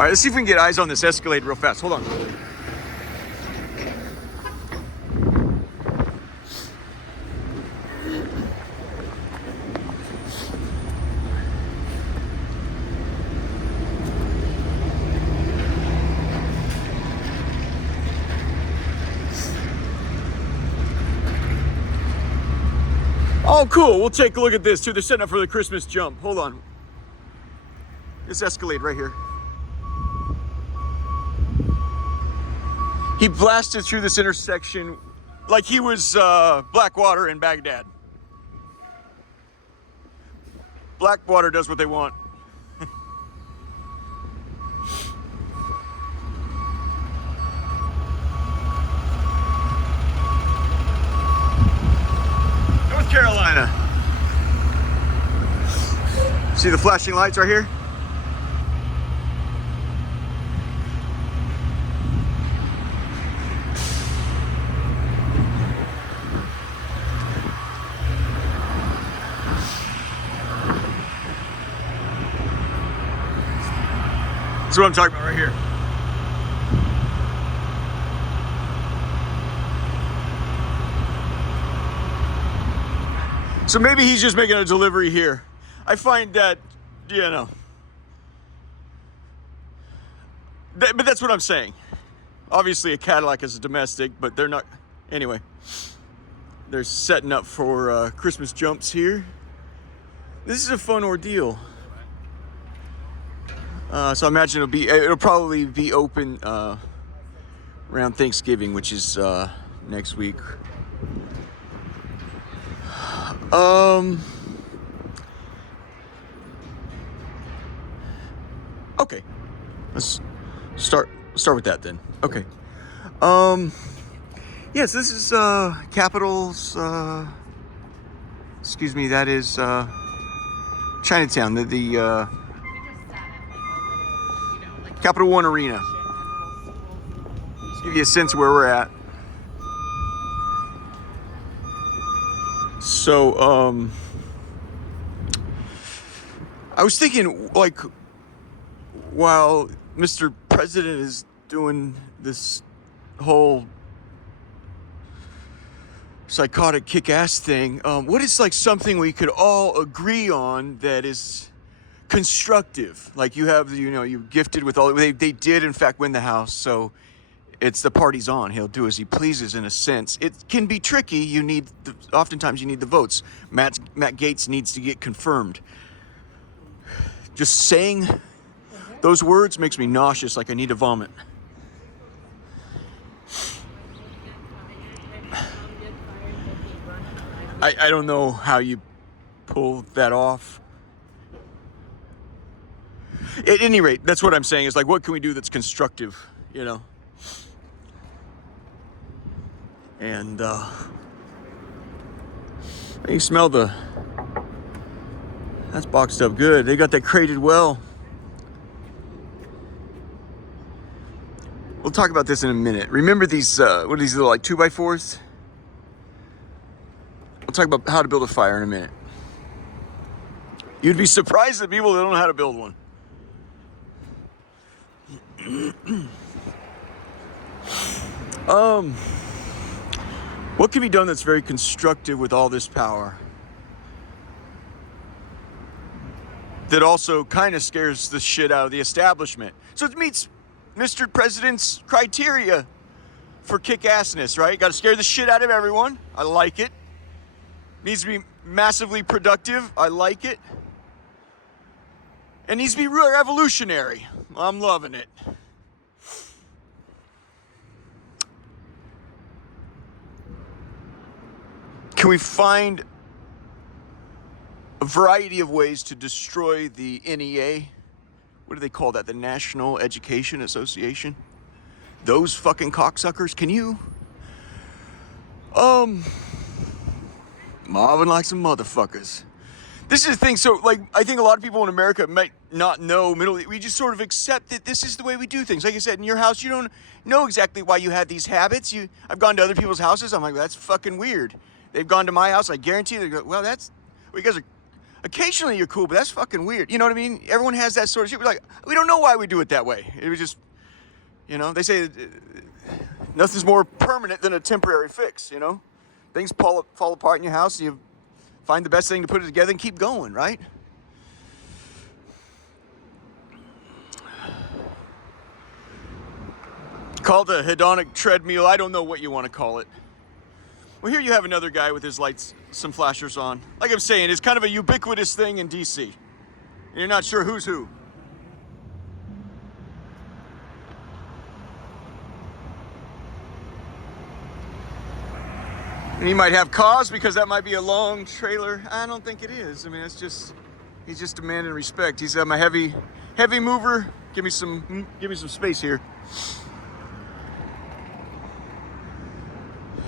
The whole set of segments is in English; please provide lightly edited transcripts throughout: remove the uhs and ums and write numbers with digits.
All right, let's see if we can get eyes on this Escalade real fast. Hold on. Oh, cool. We'll take a look at this, too. They're setting up for the Christmas jump. Hold on. This Escalade right here. He blasted through this intersection like he was Blackwater in Baghdad. Blackwater does what they want. North Carolina. See the flashing lights right here? That's what I'm talking about right here. So maybe he's just making a delivery here. I find that, you know, but that's what I'm saying. Obviously a Cadillac is a domestic, but they're not, anyway. They're setting up for Christmas jumps here. This is a fun ordeal. So I imagine it'll probably be open around Thanksgiving, which is next week. Okay, let's start with that then. Okay. Yes, this is Capitals. Excuse me, that is Chinatown. The Capital One Arena. Just give you a sense of where we're at. So, I was thinking, like, while Mr. President is doing this whole psychotic kick-ass thing, what is, like, something we could all agree on that is constructive? Like, you have, you know, you gifted with all, they did in fact win the House, so it's the party's on. He'll do as he pleases in a sense. It can be tricky. You need, oftentimes you need the votes. Matt Gaetz needs to get confirmed. Just saying those words makes me nauseous, like I need to vomit. I don't know how you pull that off. At any rate, that's what I'm saying, is like, what can we do that's constructive, you know? And you smell that's boxed up good. They got that crated well. We'll talk about this in a minute. Remember these, what are these little, like 2x4s? We'll talk about how to build a fire in a minute. You'd be surprised at people that don't know how to build one. What can be done that's very constructive with all this power? That also kind of scares the shit out of the establishment. So it meets Mr. President's criteria for kick-assness, right? Got to scare the shit out of everyone. I like it. Needs to be massively productive. I like it. It needs to be real revolutionary. I'm loving it. Can we find a variety of ways to destroy the NEA? What do they call that? The National Education Association? Those fucking cocksuckers? Can you? Mobbing like some motherfuckers. This is the thing. So, like, I think a lot of people in America might not know we just sort of accept that this is the way we do things. Like I said, in your house, you don't know exactly why you had these habits. I've gone to other people's houses. I'm like, that's fucking weird. They've gone to my house. I guarantee they go, well, you guys are, Occasionally you're cool, but that's fucking weird. You know what I mean? Everyone has that sort of shit. We're like, we don't know why we do it that way. It was just, they say nothing's more permanent than a temporary fix, Things fall apart in your house, and you find the best thing to put it together and keep going, right? Called a hedonic treadmill. I don't know what you want to call it. Well, here you have another guy with his lights, some flashers on. Like I'm saying, it's kind of a ubiquitous thing in DC. You're not sure who's who. And he might have cause because that might be a long trailer. I don't think it is. I mean, he's just demanding respect. He's my heavy mover. Give me some space here.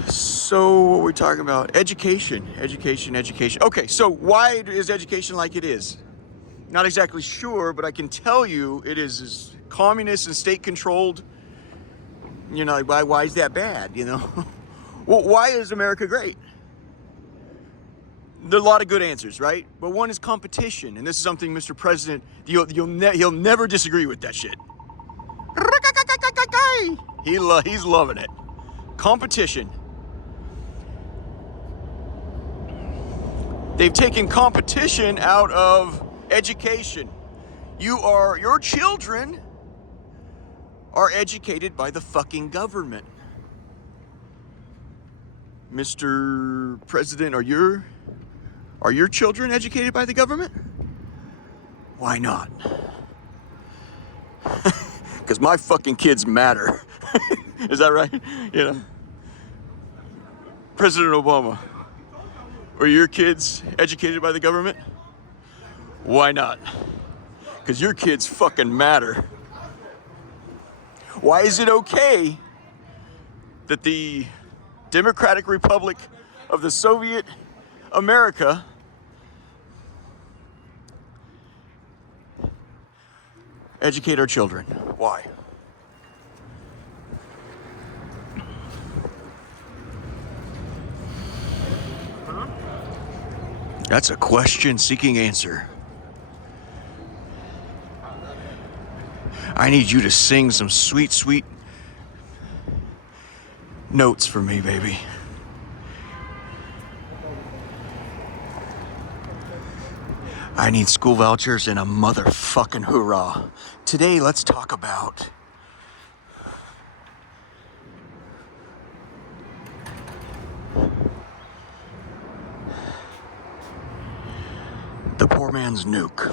So what are we talking about? Education. Okay, so why is education like it is? Not exactly sure, but I can tell you it is communist and state controlled. Why is that bad, Well, why is America great? There are a lot of good answers, right? But one is competition, and this is something, Mr. President, he'll never disagree with that shit. He's loving it. Competition. They've taken competition out of education. Your children are educated by the fucking government. Mr. President, are your children educated by the government? Why not? Because my fucking kids matter. Is that right? President Obama, are your kids educated by the government? Why not? Because your kids fucking matter. Why is it okay that the Democratic Republic of the Soviet America educate our children? Why? That's a question seeking answer. I need you to sing some sweet, sweet notes for me, baby. I need school vouchers and a motherfucking hoorah. Today, let's talk about the poor man's nuke.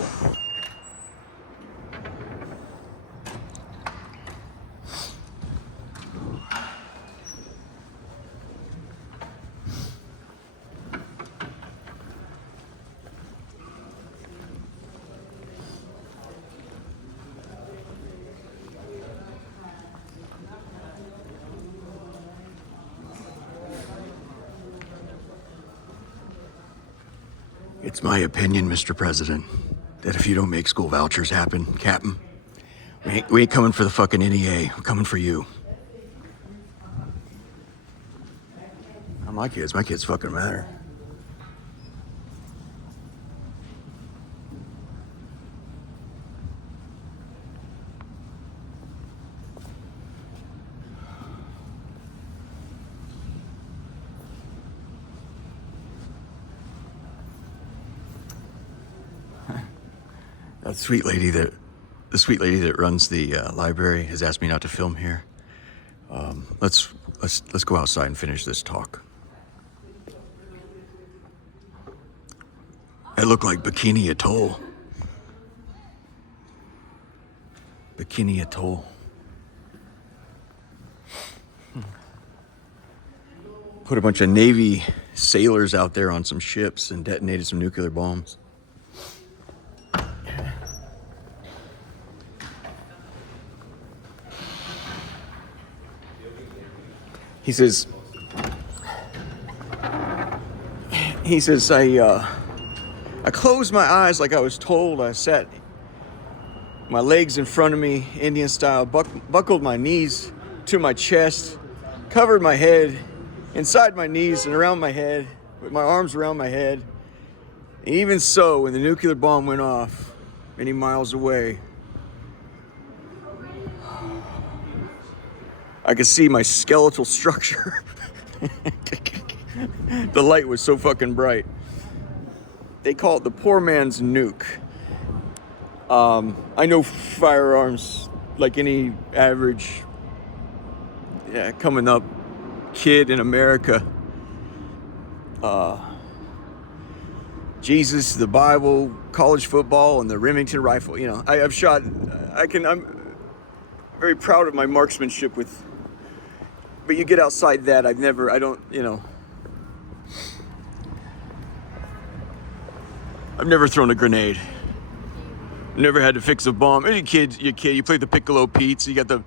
It's my opinion, Mr. President, that if you don't make school vouchers happen, Captain, we ain't coming for the fucking NEA. We're coming for you. Not my kids fucking matter. The sweet lady that runs the library has asked me not to film here. Let's go outside and finish this talk. I look like Bikini Atoll. Bikini Atoll. Put a bunch of Navy sailors out there on some ships and detonated some nuclear bombs. He says, I closed my eyes like I was told. I sat my legs in front of me, Indian style, buckled my knees to my chest, covered my head inside my knees and around my head, with my arms around my head, And even so, when the nuclear bomb went off many miles away, I could see my skeletal structure. The light was so fucking bright. They call it the poor man's nuke. I know firearms like any average coming up kid in America. Jesus, the Bible, college football, and the Remington rifle. You know, I've shot. I'm very proud of my marksmanship with. But you get outside that, I don't. You know, I've never thrown a grenade. Never had to fix a bomb. You're a kid. You play the Piccolo Pete's. You got the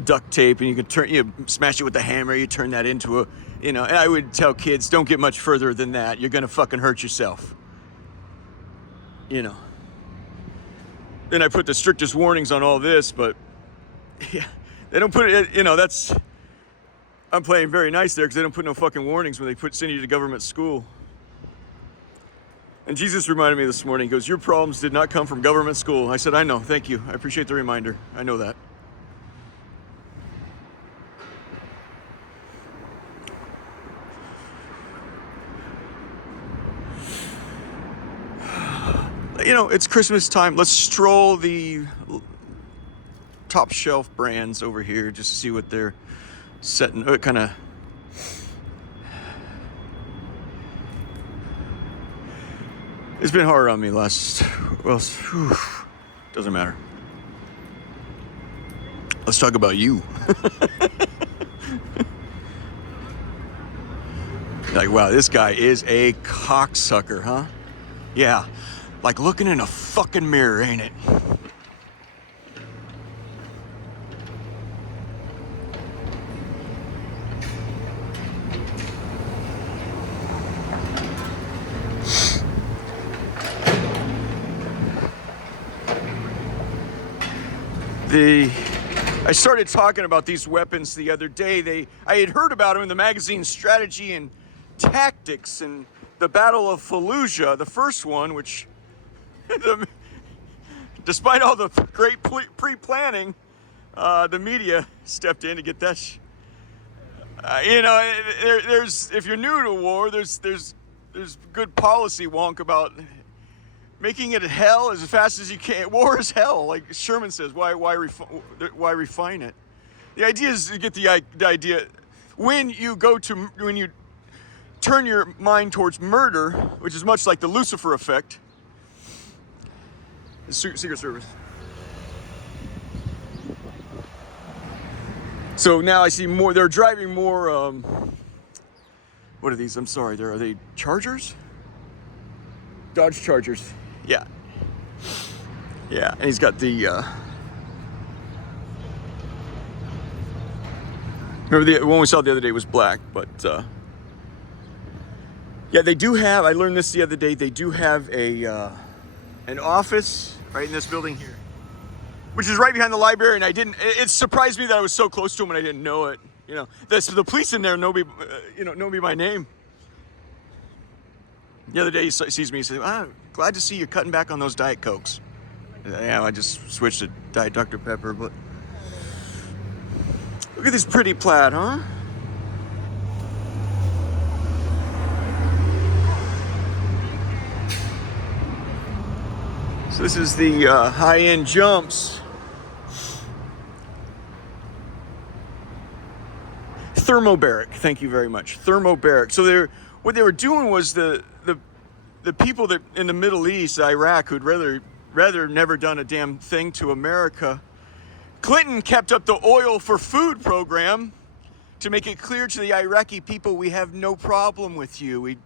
duct tape, and you smash it with the hammer. You turn that into a, And I would tell kids, don't get much further than that. You're gonna fucking hurt yourself. Then I put the strictest warnings on all this, but yeah, they don't put it. That's I'm playing very nice there because they don't put no fucking warnings when they send you to government school. And Jesus reminded me this morning, he goes, your problems did not come from government school. I said, I know, thank you. I appreciate the reminder. I know that. It's Christmas time. Let's stroll the top shelf brands over here just to see what they're setting. It kind of... It's been hard on me doesn't matter. Let's talk about you. Like, wow, this guy is a cocksucker, huh? Yeah, like looking in a fucking mirror, ain't it? I started talking about these weapons the other day. I had heard about them in the magazine Strategy and Tactics and the Battle of Fallujah, the first one, which, despite all the great pre-planning, the media stepped in to get that. There's if you're new to war, there's good policy wonk about making it hell as fast as you can. War is hell, like Sherman says. Why refine it? The idea is to get the idea when you turn your mind towards murder, which is much like the Lucifer effect. The Secret Service. So now I see more. They're driving more. What are these? I'm sorry. Are they Chargers? Dodge Chargers. Yeah. Yeah, and he's got the, remember the one we saw the other day was black, but, yeah, they do have, I learned this the other day, they do have an office right in this building here, which is right behind the library, and it surprised me that I was so close to them and I didn't know it. The police in there know me by name. The other day he sees me, he says, glad to see you're cutting back on those Diet Cokes. Yeah, I just switched to Diet Dr. Pepper, but look at this pretty plaid, huh? So this is the high-end jumps. Thermobaric, thank you very much. Thermobaric. So what they were doing was the people that in the Middle East, Iraq, who'd rather never done a damn thing to America. Clinton kept up the oil for food program to make it clear to the Iraqi people, we have no problem with you. We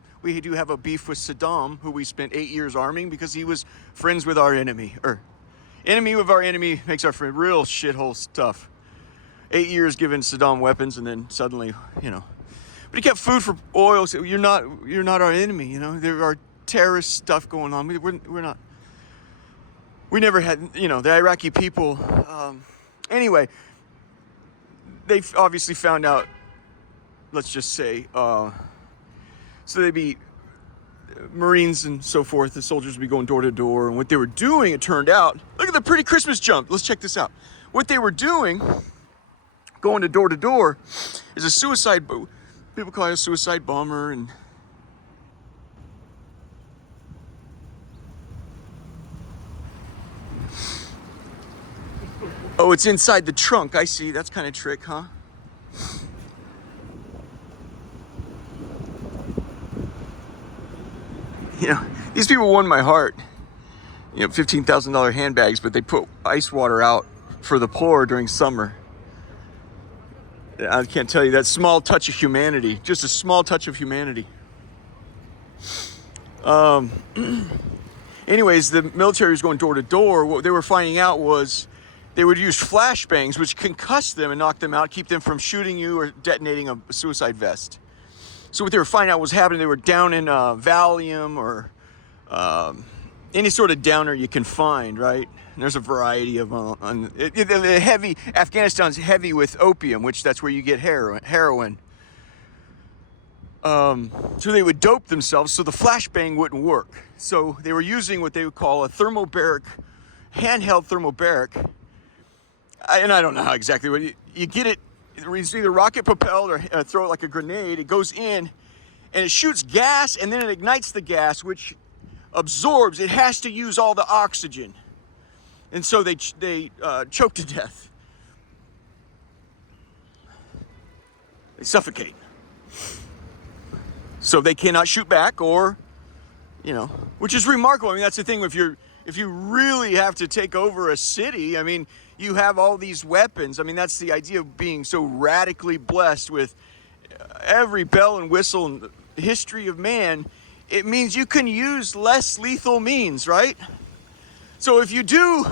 do have a beef with Saddam, who we spent 8 years arming because he was friends with our enemy. Or enemy with our enemy makes our friend. Real shithole stuff. 8 years giving Saddam weapons, and then suddenly, But he kept food for oil. So you're not our enemy. There are terrorist stuff going on. We're not. We never had, the Iraqi people. Anyway, they've obviously found out. Let's just say, so they'd be Marines and so forth, the soldiers would be going door to door. And what they were doing, it turned out, look at the pretty Christmas jump. Let's check this out. What they were doing, going to door, is a suicide, people call it a suicide bomber. And oh, it's inside the trunk. I see. That's kind of trick, huh? You know, these people won my heart. You know, $15,000 handbags, but they put ice water out for the poor during summer. I can't tell you that small touch of humanity, just a small touch of humanity. Anyways, the military was going door to door. What they were finding out was they would use flashbangs, which concuss them and knock them out, keep them from shooting you or detonating a suicide vest. So what they were finding out was happening, they were down in Valium or any sort of downer you can find, right? And there's a variety of heavy. Afghanistan's heavy with opium, which that's where you get heroin. So they would dope themselves so the flashbang wouldn't work. So they were using what they would call a thermobaric, handheld thermobaric. And I don't know how exactly, but you get it. It's either rocket propelled or throw it like a grenade. It goes in and it shoots gas and then it ignites the gas, which absorbs. It has to use all the oxygen. And so they choke to death. They suffocate. So they cannot shoot back or, you know, which is remarkable. I mean, that's the thing. If you really have to take over a city, I mean, you have all these weapons. I mean, that's the idea of being so radically blessed with every bell and whistle in the history of man. It means you can use less lethal means, right? So if you do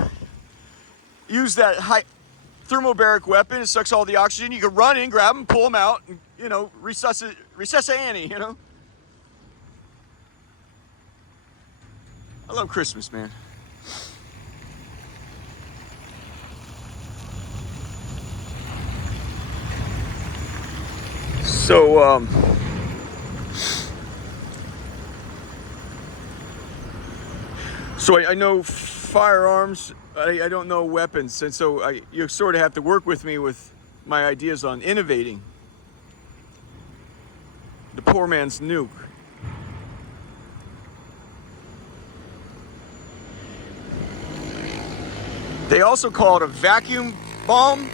use that high thermobaric weapon, it sucks all the oxygen, you can run in, grab them, pull them out, and, you know, resuscitate Annie, you know? I love Christmas, man. So I know firearms, I don't know weapons, and so you sort of have to work with me with my ideas on innovating. The poor man's nuke. They also call it a vacuum bomb.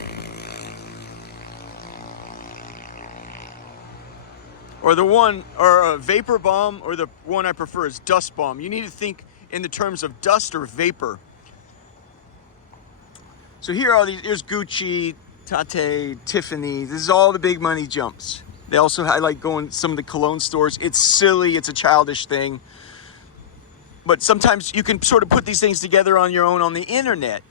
Or a vapor bomb, or the one I prefer is dust bomb. You need to think in the terms of dust or vapor. So here are these, here's Gucci, Tate, Tiffany. This is all the big money jumps. They also, I like going to some of the cologne stores. It's silly, it's a childish thing. But sometimes you can sort of put these things together on your own on the internet.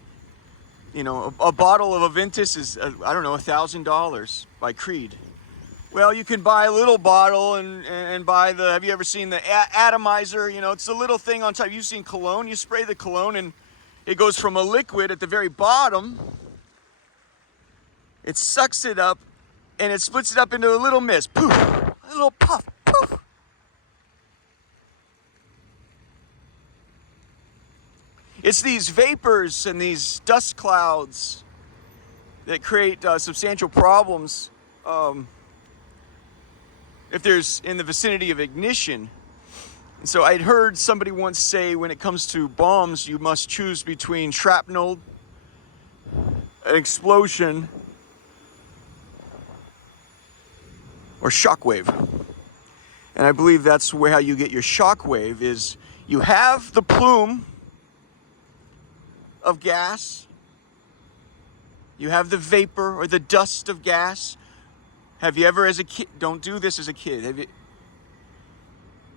You know, a bottle of Aventus is, I don't know, $1,000 by Creed. Well, you can buy a little bottle and buy the, have you ever seen the atomizer? You know, it's a little thing on top. You've seen cologne, you spray the cologne and it goes from a liquid at the very bottom. It sucks it up and it splits it up into a little mist. Poof, a little puff, poof. It's these vapors and these dust clouds that create substantial problems. If there's in the vicinity of ignition. And so I'd heard somebody once say when it comes to bombs, you must choose between shrapnel, an explosion, or shockwave. And I believe that's how you get your shockwave is you have the plume of gas, you have the vapor or the dust of gas. Have you ever, as a kid, don't do this as a kid. Have you,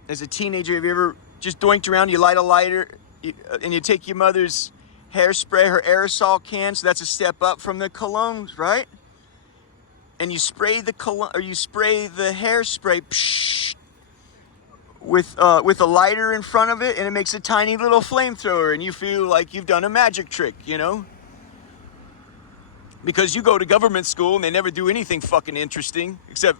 as a teenager, have you ever just doinked around, you light a lighter, and you take your mother's hairspray, her aerosol can, so that's a step up from the colognes, right? And you spray the cologne, or you spray the hairspray psh, with a lighter in front of it, and it makes a tiny little flamethrower, and you feel like you've done a magic trick, you know? Because you go to government school and they never do anything fucking interesting except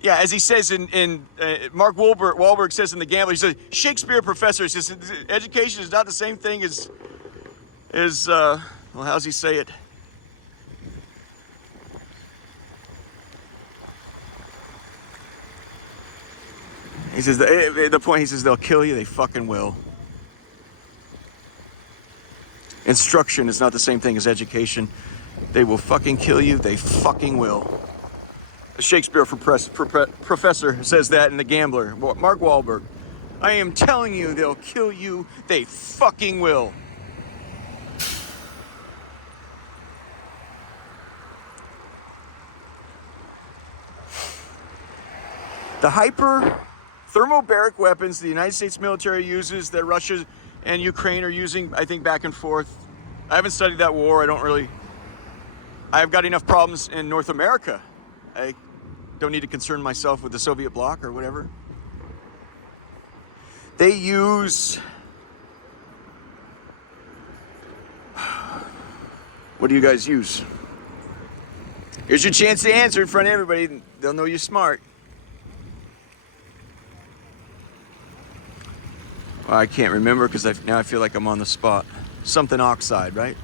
Yeah, as he says in Mark Wahlberg says in The Gambler, he says Shakespeare professor. He says education is not the same thing as well, how's he say it? He says the point. He says they'll kill you. They fucking will. Instruction is not the same thing as education. They will fucking kill you. They fucking will. A Shakespeare professor says that in The Gambler. Mark Wahlberg. I am telling you, they'll kill you. They fucking will. The thermobaric weapons the United States military uses, that Russia and Ukraine are using, I think, back and forth. I haven't studied that war. I've got enough problems in North America. I don't need to concern myself with the Soviet bloc or whatever. They use... What do you guys use? Here's your chance to answer in front of everybody. They'll know you're smart. Well, I can't remember because now I feel like I'm on the spot. Something oxide, right?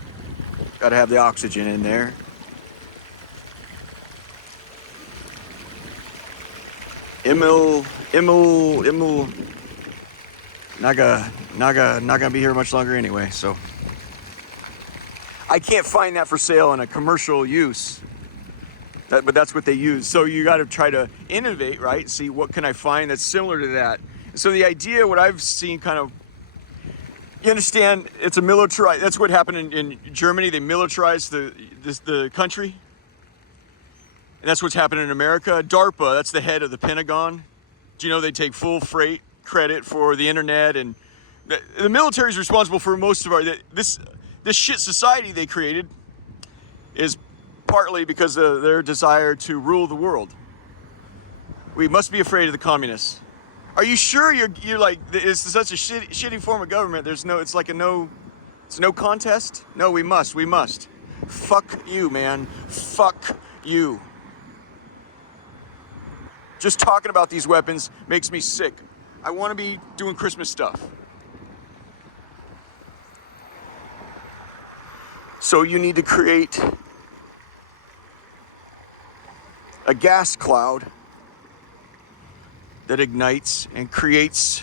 Got to have the oxygen in there. Not gonna be here much longer anyway, so. I can't find that for sale in a commercial use. But that's what they use. So you got to try to innovate, right? See what can I find that's similar to that. So the idea, what I've seen kind of, you understand, it's a military, that's what happened in Germany. They militarized the country. And that's what's happening in America. DARPA, that's the head of the Pentagon. Do you know they take full freight credit for the internet? And the military is responsible for most of this shit society they created is partly because of their desire to rule the world. We must be afraid of the communists. Are you sure you're like, it's such a shitty form of government? It's no contest? No, we must. Fuck you, man. Fuck you. Just talking about these weapons makes me sick. I want to be doing Christmas stuff. So you need to create a gas cloud that ignites and creates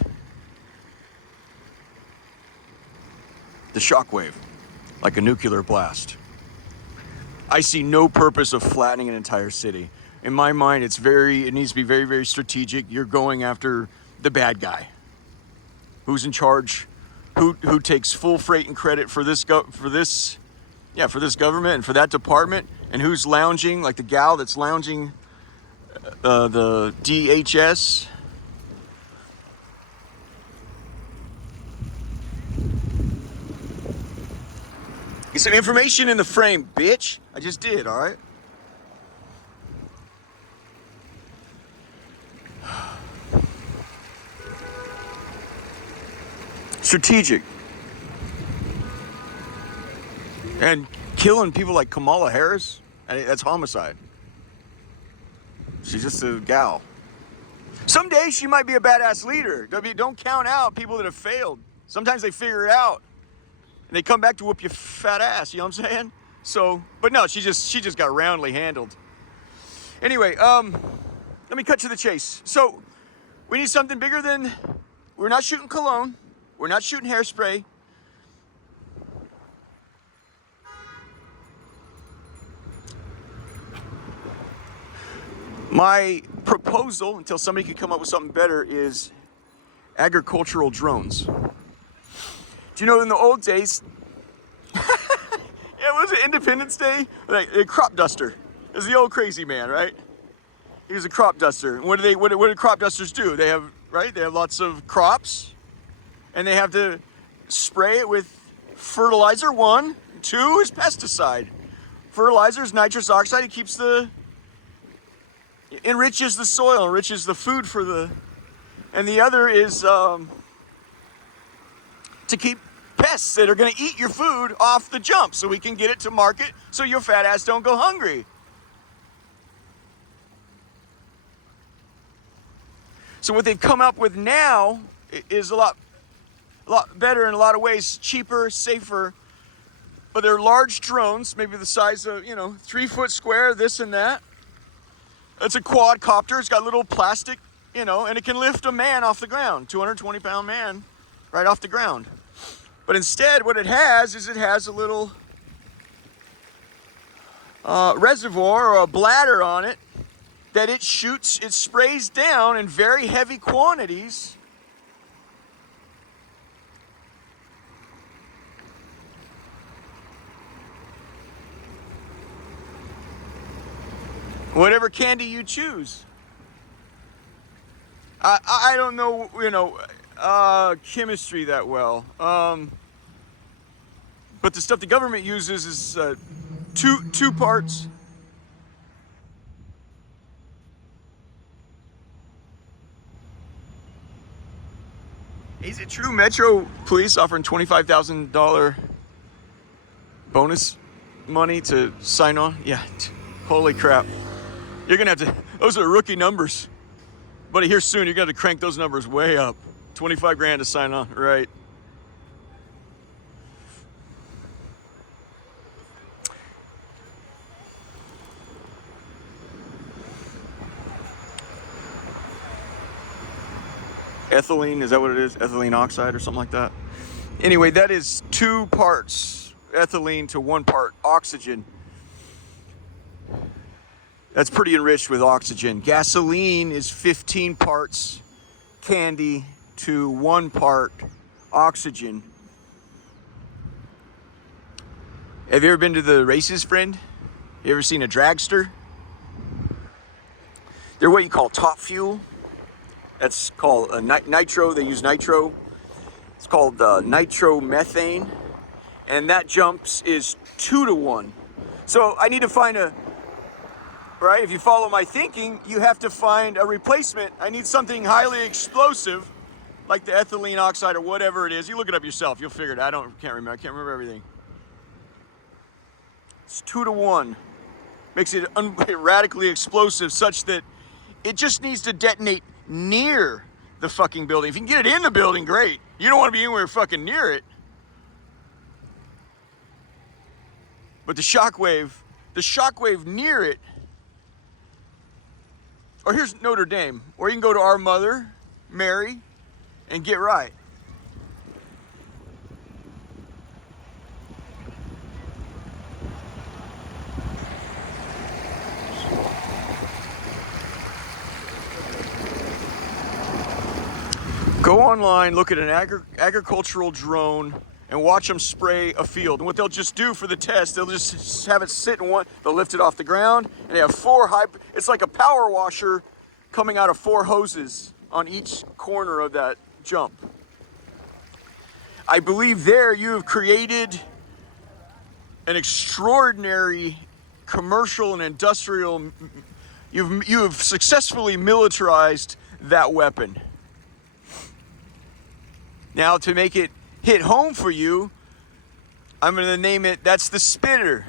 the shockwave, like a nuclear blast. I see no purpose of flattening an entire city. In my mind, it needs to be very, very strategic. You're going after the bad guy. Who's in charge? Who takes full freight and credit for this government and for that department? And who's lounging, like the gal that's lounging the DHS? Get some information in the frame, bitch. I just did, all right? Strategic. And killing people like Kamala Harris, that's homicide. She's just a gal. Someday she might be a badass leader. Don't count out people that have failed. Sometimes they figure it out and they come back to whoop your fat ass. You know what I'm saying? So, but no, she just got roundly handled. Anyway, let me cut to the chase. So, we need something bigger than. We're not shooting cologne. We're not shooting hairspray. My proposal, until somebody can come up with something better, is agricultural drones. Do you know in the old days, yeah, what was it, Independence Day? Like a crop duster. It was the old crazy man, right? He was a crop duster. And what do crop dusters do? They have lots of crops, and they have to spray it with fertilizer, 1. 2 is pesticide. Fertilizer is nitrous oxide. It enriches the soil, enriches the food and the other is to keep pests that are going to eat your food off the jump so we can get it to market so your fat ass don't go hungry. So what they've come up with now is a lot better in a lot of ways, cheaper, safer. But they're large drones, maybe the size of, 3-foot square, this and that. It's a quadcopter. It's got little plastic, and it can lift a man off the ground, 220-pound man right off the ground. But instead, what it has is a little reservoir or a bladder on it that it sprays down in very heavy quantities. Whatever candy you choose. I don't know, chemistry that well. But the stuff the government uses is two parts. Is it true Metro Police offering $25,000 bonus money to sign on? Yeah, holy crap. You're gonna have to, those are rookie numbers. But here soon, you're gonna crank those numbers way up. 25 grand to sign on, right? Ethylene, is that what it is? Ethylene oxide or something like that? Anyway, that is 2 parts ethylene to 1 part oxygen. That's pretty enriched with oxygen. Gasoline is 15 parts candy to 1 part oxygen. Have you ever been to the races, friend? You ever seen a dragster? They're what you call top fuel. That's called nitro. They use nitro. It's called nitromethane. And that jumps is 2 to 1. So I need to find right? If you follow my thinking, you have to find a replacement. I need something highly explosive, like the ethylene oxide or whatever it is. You look it up yourself. You'll figure it out. I can't remember everything. It's 2 to 1. Makes it radically explosive such that it just needs to detonate near the fucking building. If you can get it in the building, great. You don't want to be anywhere fucking near it. But the shockwave near it. Or here's Notre Dame, or you can go to Our Mother, Mary, and get right. Go online, look at an agricultural drone, and watch them spray a field. And what they'll just do for the test, they'll just have it sit in one, they'll lift it off the ground, and they have 4 it's like a power washer coming out of 4 hoses on each corner of that jump. I believe there you have created an extraordinary commercial and industrial, you have successfully militarized that weapon. Now to make it hit home for you, I'm going to name it, that's the spitter.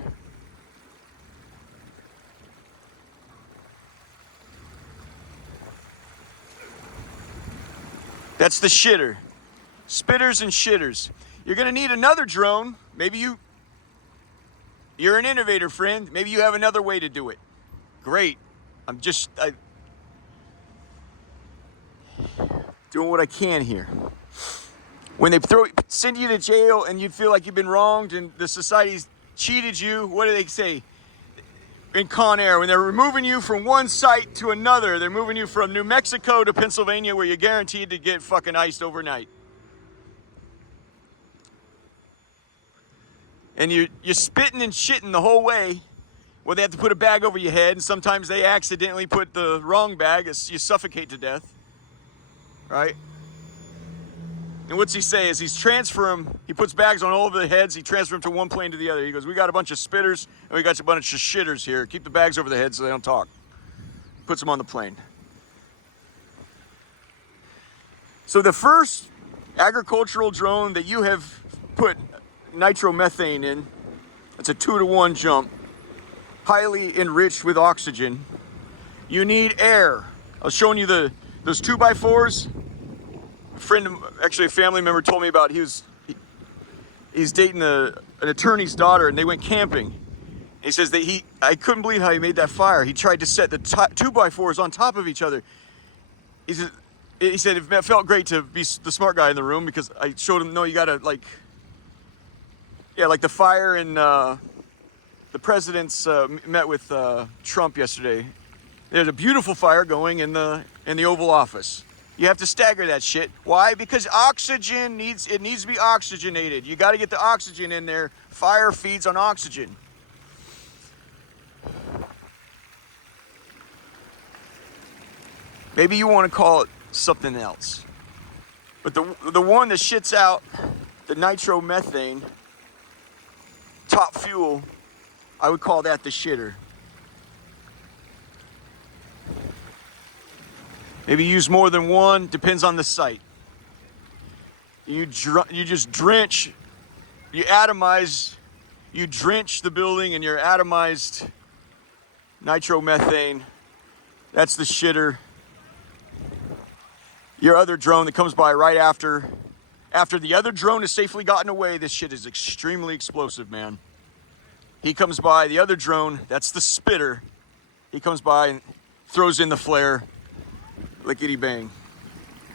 That's the shitter. Spitters and shitters. You're going to need another drone. Maybe you're an innovator, friend. Maybe you have another way to do it. Great. I'm just doing what I can here. When they send you to jail and you feel like you've been wronged and the society's cheated you, what do they say? In Con Air, when they're removing you from one site to another, they're moving you from New Mexico to Pennsylvania where you're guaranteed to get fucking iced overnight. And you're spitting and shitting the whole way. Well, they have to put a bag over your head, and sometimes they accidentally put the wrong bag, you suffocate to death. Right? And what's he say? As he's transferring them, he puts bags on all of the heads, he transfers them to one plane to the other. He goes, we got a bunch of spitters, and we got a bunch of shitters here. Keep the bags over the heads so they don't talk. Puts them on the plane. So the first agricultural drone that you have put nitromethane in, it's a 2 to 1 jump, highly enriched with oxygen. You need air. I was showing you the Those 2x4s. Actually a family member told me about. He's dating an attorney's daughter, and they went camping. He says that I couldn't believe how he made that fire. He tried to set the 2x4s on top of each other. He said it felt great to be the smart guy in the room, because I showed him, no, you gotta like the fire in the president's met with Trump yesterday. There's a beautiful fire going in the Oval Office. You have to stagger that shit. Why? Because oxygen needs to be oxygenated. You got to get the oxygen in there. Fire feeds on oxygen. Maybe you want to call it something else. But the one that shits out the nitromethane, top fuel, I would call that the shitter. Maybe use more than one, depends on the site. You just drench, you drench the building in your atomized nitromethane. That's the shitter. Your other drone that comes by right after the other drone has safely gotten away, this shit is extremely explosive, man. He comes by, the other drone, that's the spitter. He comes by and throws in the flare. Lickety bang.